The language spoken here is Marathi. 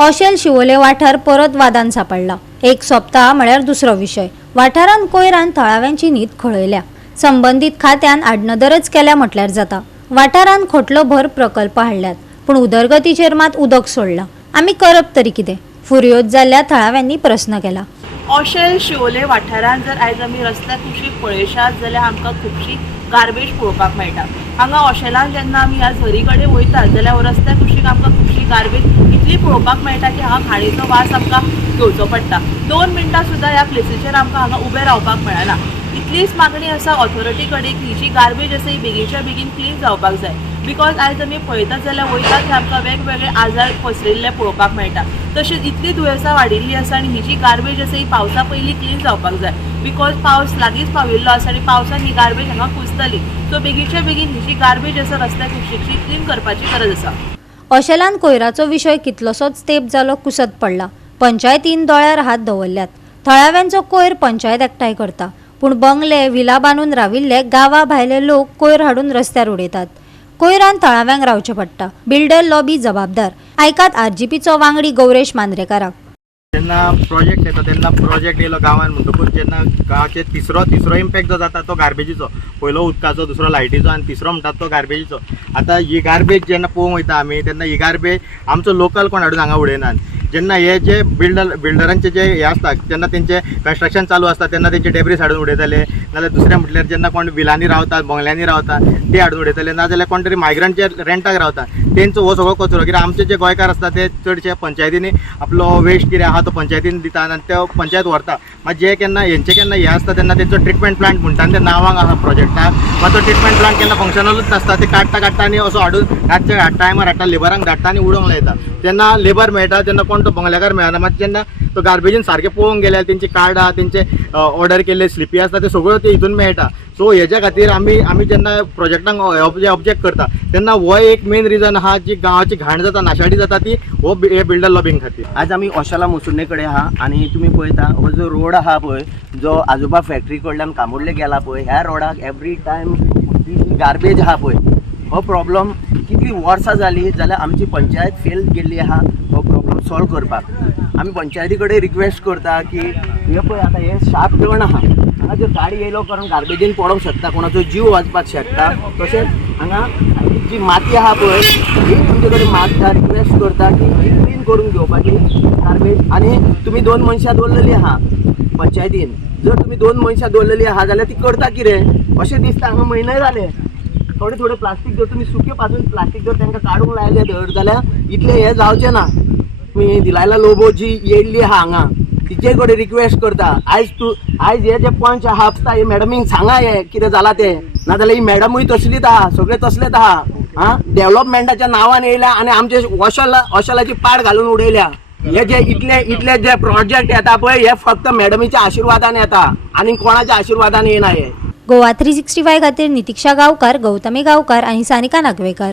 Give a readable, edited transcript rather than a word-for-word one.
ऑशेल शिवोले वाठार परत वादान सापडला। एक सप्ताह म्हळ्यार दुसरो विषय। वाठारान कोयरान थळाव्यांची न्हीद खळयल्या। संबंधित खात्यान आडनदरच केल्या म्हटल्यार जाता। वाठारान खोटलो भर प्रकल्प हाडल्यात, पूण उदरगतीचेर मात उदक सोडला। आमी करप तरी कितें? फुर्योज जाल्ल्या थळाव्यांनी प्रश्न केला। ऑशेल शिवोले वाठारांत जर आयज आमी रस्त्या कुशीक पळयशात जाल्यार आमकां खुबशी गार्बेज पळोवपाक मेळटा। हांगा ऑशेलान जेन्ना आमी ह्या झरी कडेन वयतात जाल्यार रस्त्या कुशीक आमकां खुबशी गार्बेज इतली पळोवपाक मेळटा की हांगा घाणीचो वास आमकां घेवचो पडटा। 2 मिनटां सुद्दां ह्या प्लेसीचेर आमकां हांगा उबें रावपाक मेळना। इतलीच मागणी आसा ऑथॉरिटी कडेन की ही जी गार्बेज आसा ही बेगीनच्या बेगीन क्लीन जावपाक जाय। बिकॉज आयज आमी पळयतात जाल्यार वयतात थंय आमकां वेगवेगळे आजार पसरिल्ले पळोवपाक मेळटा। तशेंच इतली दुयेंसां वाडिल्ली आसा आनी ही जी गार्बेज आसा ही पावसा पयलीं क्लीन जावपाक जाय। बिकॉज पावस लागींच पाविल्लो आसा आनी पावसान ही गार्बेज हांगा कुसतली। सो बेगीनच्या बेगीन ही जी गार्बेज आसा रस्त्या कुशीकची क्लीन करपाची गरज आसा। ऑशेलान कोयराचो विशय कितलोसोच तेंप जालो कुसत पडला। पंचायतीन दोळ्यार हात दवरल्यात। थळाव्यांचो कोयर पंचायत एकठांय करता, पूण बंगले विला बांदून राविल्ले गांवा भायले लोक कोयर हाडून रस्त्यार उडयतात। कोयरान थळाव्यांक रावचें पडटा। बिल्डर लॉबी जबाबदार। आयकात आरजीपीचो वांगडी गौरेश मांद्रेकाराक। जेन्ना प्रोजेक्ट येता तेन्ना प्रोजेक्ट येयलो गांवांत म्हणटकूच जेन्ना गांवाचे तिसरो इम्पॅक्ट जो जाता तो गार्बेजीचो। पयलो उदकाचो, दुसरो लायटीचो आनी तिसरो म्हणटा तो गार्बेजीचो। आतां ही गार्बेज जेन्ना पळोवंक वयता आमी तेन्ना ही गार्बेज आमचो लोकल कोण हाडून हांगा उडयनात। जेन्ना हे जे बिल्डरांचे जे हे आसता तेन्ना तेंचे कन्स्ट्रक्शन चालू आसता तेन्ना तेंचे डेब्रीज हाडून उडयताले, नाजाल्यार दुसरें म्हटल्यार जेन्ना कोण विलांनी रावतात, बंगल्यांनी रावतात ते हाडून उडयताले, नाजाल्यार कोण तरी मायग्रंट जे रेंटाक रावता तेंचो हो सगळो कचरो। कित्याक आमचे जे गोंयकार आसता ते चडशे पंचायतींनी आपलो वेस्ट कितें आहा तो पंचायतीन दितात आनी ते पंचायत व्हरता। मागीर जे केन्ना हेंचे केन्ना हे आसता तेन्ना तेंचो ट्रिटमेंट प्लांट म्हणटा आनी ते नांवांक आहा प्रोजेक्टाक, मात तो ट्रिटमेंट प्लांट केन्ना फंक्शनलूच नासता। ते काडटा आनी असो हाडून रातच्या टायमार हाडटा, लेबरांक धाडटा आनी उडोवंक लायता। जेन्ना लेबर मेळटा तेन्ना कोण तो बंगल्याकार मेळना। मात जेन्ना तो गार्बेजीन सारकें पळोवंक गेल्यार तेंची कार्डां, तेंचे ऑर्डर केल्ले स्लिपी आसता ते सगळ्यो ते हितून मेळटा। सो हेच्या खातीर आमी जेन्ना प्रोजेक्टांक ऑब्जेक्ट करता तेन्ना हो एक मेन रिजन आहा जी गांवाची घाण जाता, नाशाडी जाता ती हो हे बिल्डर लॉबिंग खातीर। आज आमी ऑशेला मुसुर्णे कडेन आहा आनी तुमी पळयता हो जो रोड आहा पळय, जो आजोबा फॅक्टरी कडल्यान कामोडले गेला पळय, ह्या रोडाक एवरी टायम ही जी गार्बेज आहा पळय हो प्रॉब्लम कितली वर्सां जाली जाल्यार आमची पंचायत फेल गेल्ली आहा हो प्रॉब्लम सॉल्व करपाक। आमी पंचायती कडेन रिक्वेस्ट करता की हे पळय आतां हे शार्प टर्न आहा, हांगा जर गाडी येयलो कारण गार्बेजीन पडोंक शकता, कोणाचो जीव वचपाक शकता। तशेंच हांगा जी माती आहा पळय ही तुमचे कडेन मागता, रिक्वेस्ट करता की क्लीन करून घेवपाची गार्बेज। आनी तुमी 2 मनशां दवरलेलीं आहा पंचायतीन, जर तुमी 2 मनशां दवरलेलीं आहा जाल्यार ती करता कितें अशें दिसता। हांगा म्हयने जाले थोडे प्लास्टीक जर तुमी सुके पासून प्लास्टीक जर तांकां काडूंक लायले धर जाल्यार इतलें हें जावचें ना। तुमी दिलायला लोबो जी येयल्ली आहा हांगा तिचे कडेन रिक्वेस्ट करता, आयज हे जे पंच आहा आसता हे मॅडमीक सांगा हे कितें जालां तें, नाजाल्यार ही मॅडमूय तसलीच आहा, सगळे तसलेच आहा। डेव्हलपमेंटाच्या नांवान येयल्या आनी आमचे ऑशेलाची पाड घालून उडयल्या। हे जे इतले जे प्रोजेक्ट येता पळय हे फक्त मॅडमीच्या आशिर्वादान येता आनी कोणाच्या आशिर्वादान येना हे। गोवा 365 खातीर नितीक्षा गांवकार, गौतमी गांवकार आनी सानिका नागवेकर।